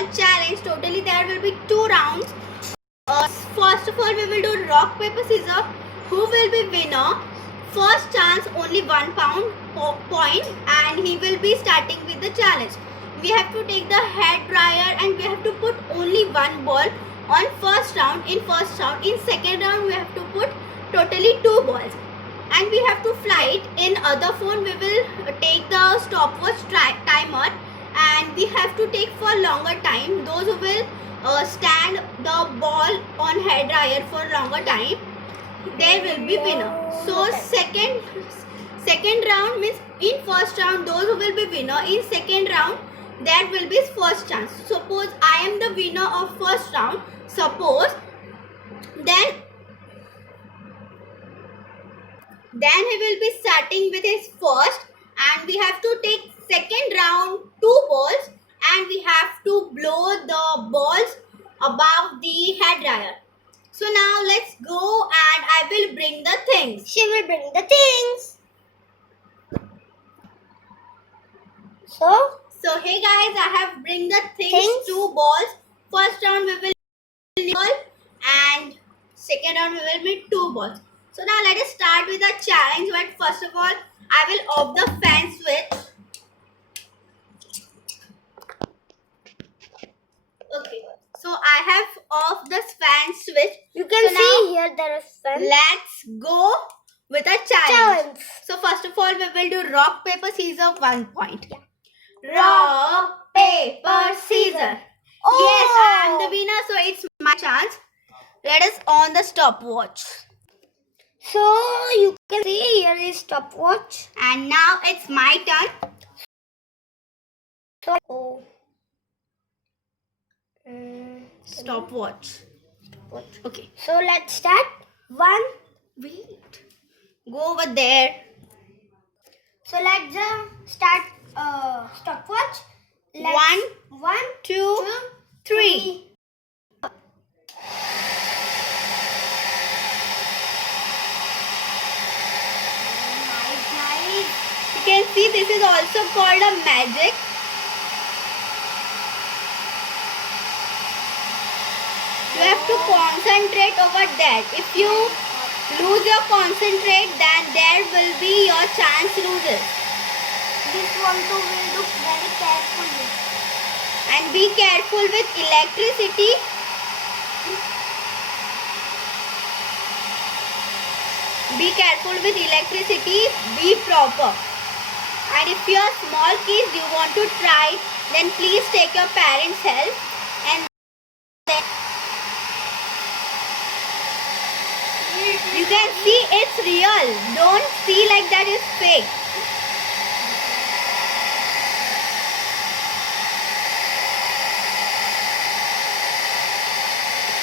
small challenge. Totally there will be 2 rounds. First of all, we will do rock, paper, scissors. Who will be winner? First chance, only 1 point, and he will be starting with the challenge. We have to take the hair dryer and we have to put only 1 ball on first round. In second round we have to put totally 2 balls, and we have to fly it. In other phone we will take the stopwatch timer, and we have to take for longer time. Those who will stand the ball on hair dryer for longer time, they will be winner. So second round means in first round those who will be winner. In second round that will be first chance. Suppose I am the winner of first round. Suppose then he will be starting with his first, and we have to take second round 2 balls, and we have to blow the balls above the hair dryer. So now let's go, and I will bring the things. She will bring the things. So hey guys, I have bring the things. 2 balls. First round we will ball, and second round we will be 2 balls. So now let us start with the challenge. But first of all, I will off the fan switch. Okay, so I have off the fan switch. You can see here there is fan. Let's go with a challenge. So first of all, we will do rock, paper, scissors, 1 point. Yeah. Rock, paper, scissors. Oh. Yes, I am the winner, so it's my chance. Let us on the stopwatch. So you can see here is stopwatch. And now it's my turn. So Stopwatch. Okay. So let's start. 1. Wait. Go over there. So let's start stopwatch. 1, 2, 3. Nice. You can see this is also called a magic. You have to concentrate over that. If you lose your concentrate, then there will be your chance loses. This one too will look very carefully. And be careful with electricity. Be careful with electricity. Be proper. And if you are small kids, you want to try, then please take your parents' help. And then you can see it's real. Don't see like that is fake.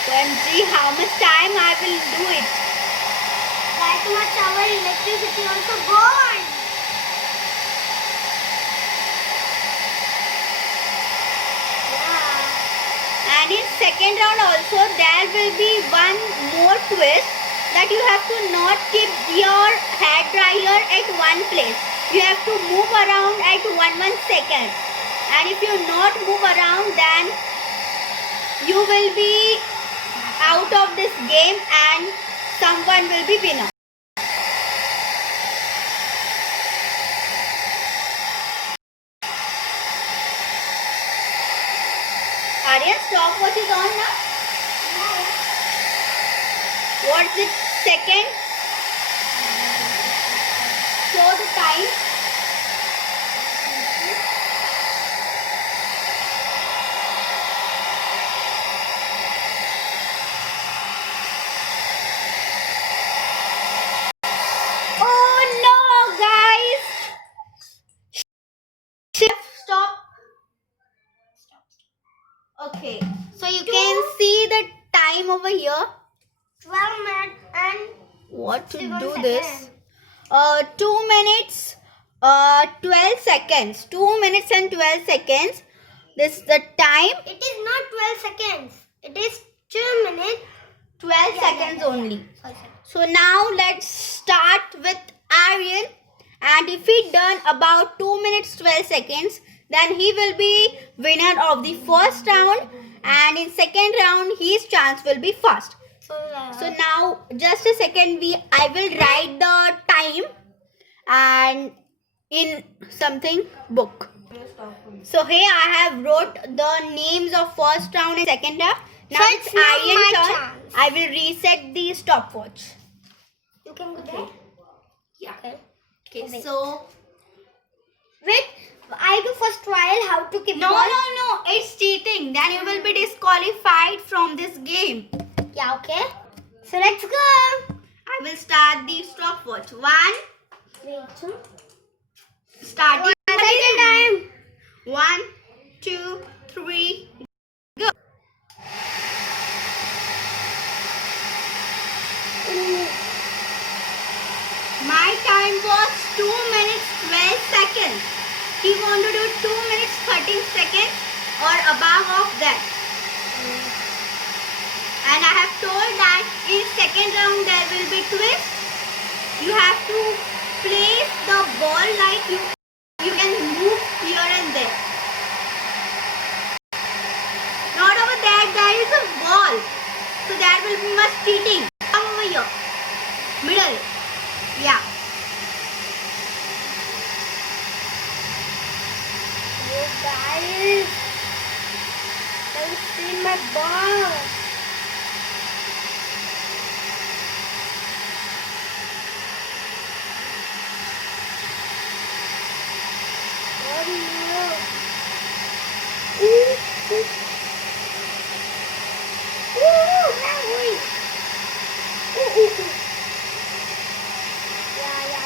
OMG, how much time I will do it? That much our electricity also gone. Yeah. And in second round also there will be one more twist, that you have to not keep your hair dryer at one place. You have to move around at 1 second. And if you not move around, then you will be out of this game and someone will be winner. Aryan, stopwatch is on now. What's the second? Show the time. Oh no, guys! Stop. Okay, so you can see the time over here. 12 minutes and What to 61 do seconds. this? 2 minutes, 12 seconds. 2 minutes and 12 seconds. This is the time. It is not 12 seconds. It is 2 minutes. 12 seconds only. Sorry. So now let's start with Aryan. And if he done about 2 minutes 12 seconds, then he will be winner of the first round, and in second round his chance will be first. So now just a second, I will write the time and in something book. So here I have wrote the names of first round and second round. Now So it's it's now Aryan my turn. chance. I will reset the stopwatch. You can go there. Yeah. Okay, Okay. wait. So Wait, I do first trial how to keep no, ball. it's cheating. Then you will be disqualified from this game. Yeah, okay. So let's go. I will start the stopwatch. Wait, so Start the second time. 1, 2, 3, go. My time was 2 minutes 12 seconds. He want to do 2 minutes 13 seconds or above of that. And I have told that in second round there will be twist. You have to place the ball like you can move here and there. Not over there is a ball. So there will be much cheating. Come over here. Middle. Yeah. Oh guys, don't see my ball. Oh no. Ooh, now wait. Ooh. Yeah.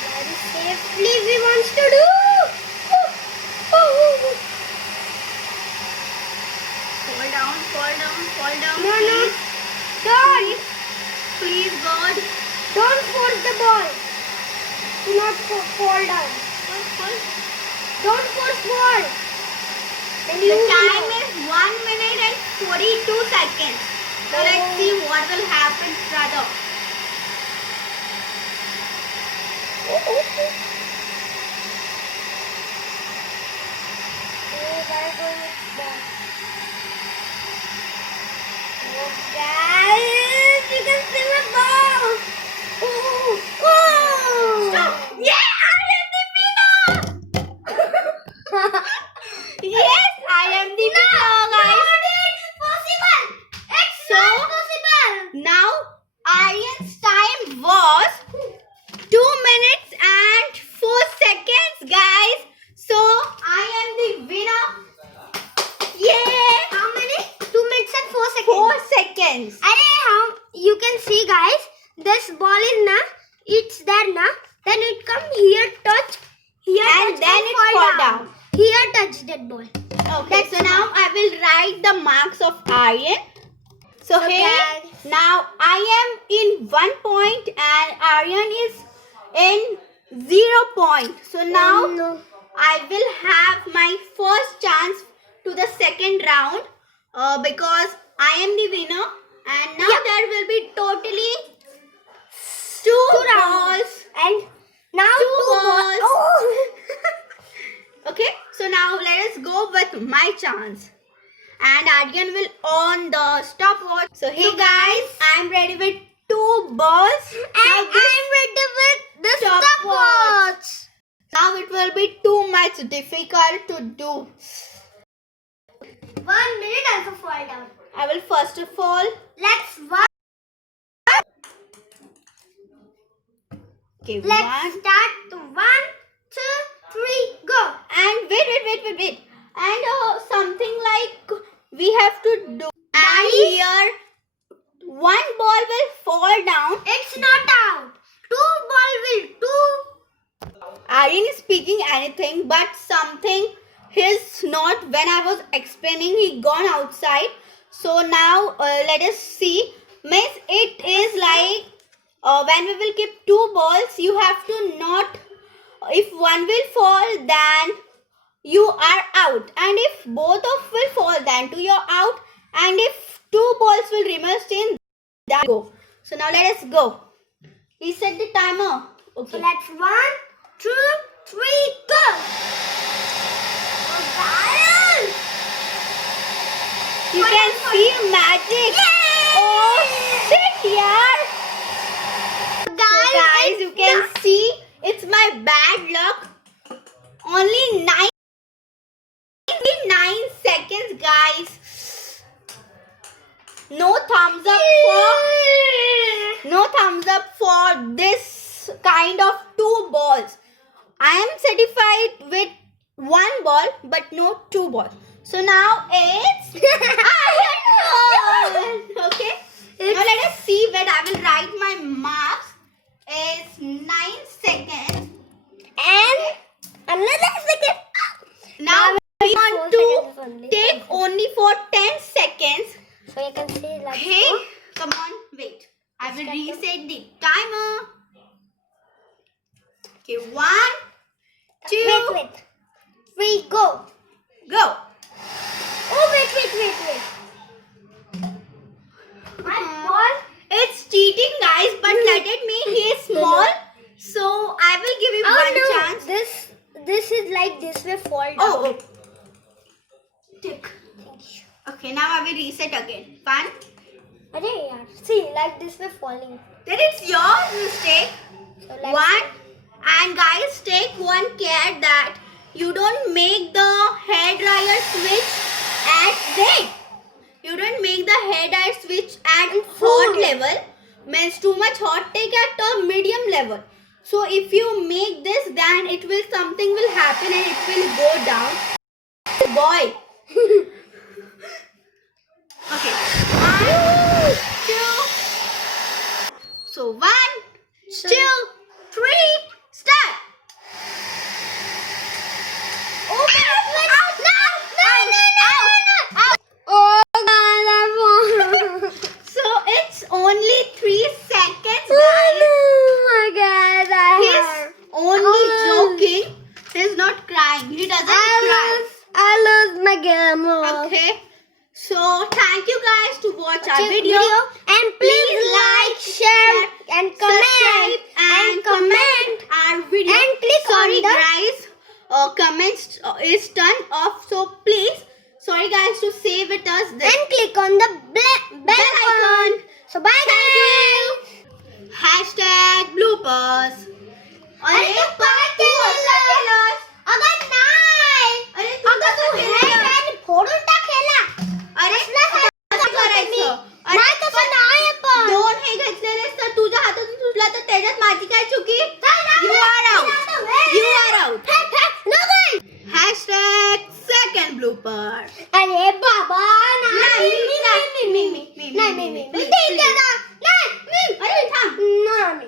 Very safely we want to do. Fall down. No. Please. Please, God. Don't force the ball. Do not fall down. Don't force ball. Then The you time is 1 minute and 42 seconds. So let's see what will happen further. Guys, you can see my ball. Stop. Yeah, I am the winner. Yes, I am the winner, guys. It's possible. It's So, not possible. Now Aryan's time was 2 minutes and 4 seconds, guys. So I am the winner. Yeah. How many? 2 minutes and 4 seconds. 4 seconds. How you can see, guys, this ball is na, it's there na, then it come here, touch here, And touch, then it fall down. Here touch that ball. Okay, so now I will write the marks of Aryan. So here, guys, now I am in 1 point and Aryan is in 0 point. So now no. I will have my first chance to the second round because I am the winner, and now there will be totally two balls. And now Two two balls. Oh. Okay, so now let us go with my chance. And Aryan will on the stopwatch. So hey guys, I am ready with 2 balls. And I'm ready with the stopwatch. Now it will be too much difficult to do. 1 minute also fall down. I will first of all. Let's Okay, Let's start. 1, 2, 3, go. And wait. And something like we have to do. And here 1 ball will fall down. It's not out. 2 ball will 2. Aryan is speaking anything, but something his not when I was explaining, he gone outside. So now let us see. Miss, it is like when we will keep 2 balls, you have to not. If one will fall, then you are out, and if both of will fall, then you are out, and if 2 balls will remain same, that go. So now let us go. Reset the timer. Okay. So let's 1, 2, 3, go. Oh, you can see magic. Yay! Oh shit, yaar. Guys, you can see it's my bad luck. Only 9 seconds, guys. No thumbs up for this kind of 2 balls. I am certified with 1 ball, but no 2 balls. So now it's iron ball. Okay. Now let us see where I will write my marks. It's 9 seconds. And another second. Now we want to take only for 10 seconds. So you can see like Hey, come on, wait. I will reset the timer. Okay, 1, 2, Wait. 3, go. go. Oh, wait. My ball. It's cheating, guys, but let it be. He is small, so I will give you one chance. This is like this way fall down. Oh. Tick. Okay, now I will reset again. 1. Arey yaar. See, like this way falling. Then it's your mistake. So like 1. And guys, take one care that you don't make the hairdryer switch at red. You don't make the hairdryer switch at hot level. Means too much hot. Take at a medium level. So if you make this, then something will happen and it will go down. Boy. Okay. 1, 2. So 1, 2, 3. Start. Oh, wait. No. Out. Oh, God, So it's only 3 seconds, guys. oh my God. He's only joking. He's not crying. He doesn't cry. I lose my game. Okay. So thank you guys to watch our video. And please like, share, and Subscribe comment. and comment our video. And click Sorry on the guys, comments is turned off. So please, sorry guys to save with us. And click on the bell icon. So bye guys. Hashtag bloopers. अरे तू असं केलंस? अगं नाही. अगं तू हे काय फोडून टाकलेला. अरे कसं करायचं? नाही तसं नाही पण. 2 हे घेतलेले तर तुझ्या हातातून सुटला तर त्याच्यात माझी काय चुकी? You are out. Hashtag second blooper. अरे बाबा नाही, नाही मी. ठीक आहे ना. नाही अरे थांब. नाही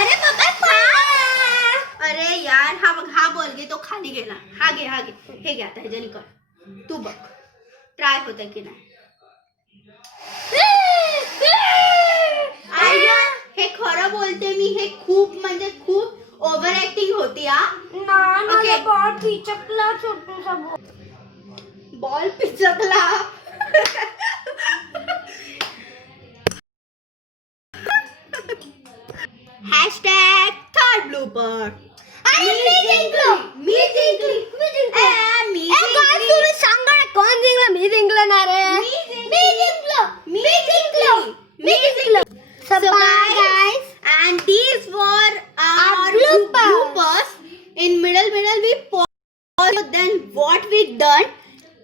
अरे बाबा थांब. अरे यार हा बॉल घे तो खाली गेला. हा घे हे घे आता ह्याच्याने कर. तू बघ ट्राय होतंय की नाही. आर्यन हे खरं बोलते मी. हे खूप म्हणजे खूप ओव्हर ऍक्टिंग होती हा. ओके बॉल पिचकला छोटूसा बॉल पिचकला. Hashtag third blooper. मी जिंकली. काय तुम्ही सांगा कोण जिंकलं? मी जिंकलं ना रे. मी जिंकलो. So bye guys. And these were our bloopers. bloopers. In middle we pause. Then what we done,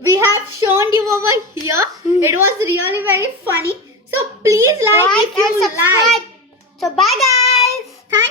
we have shown you over here. It was really very funny. So please like if you and subscribe. like. So bye guys.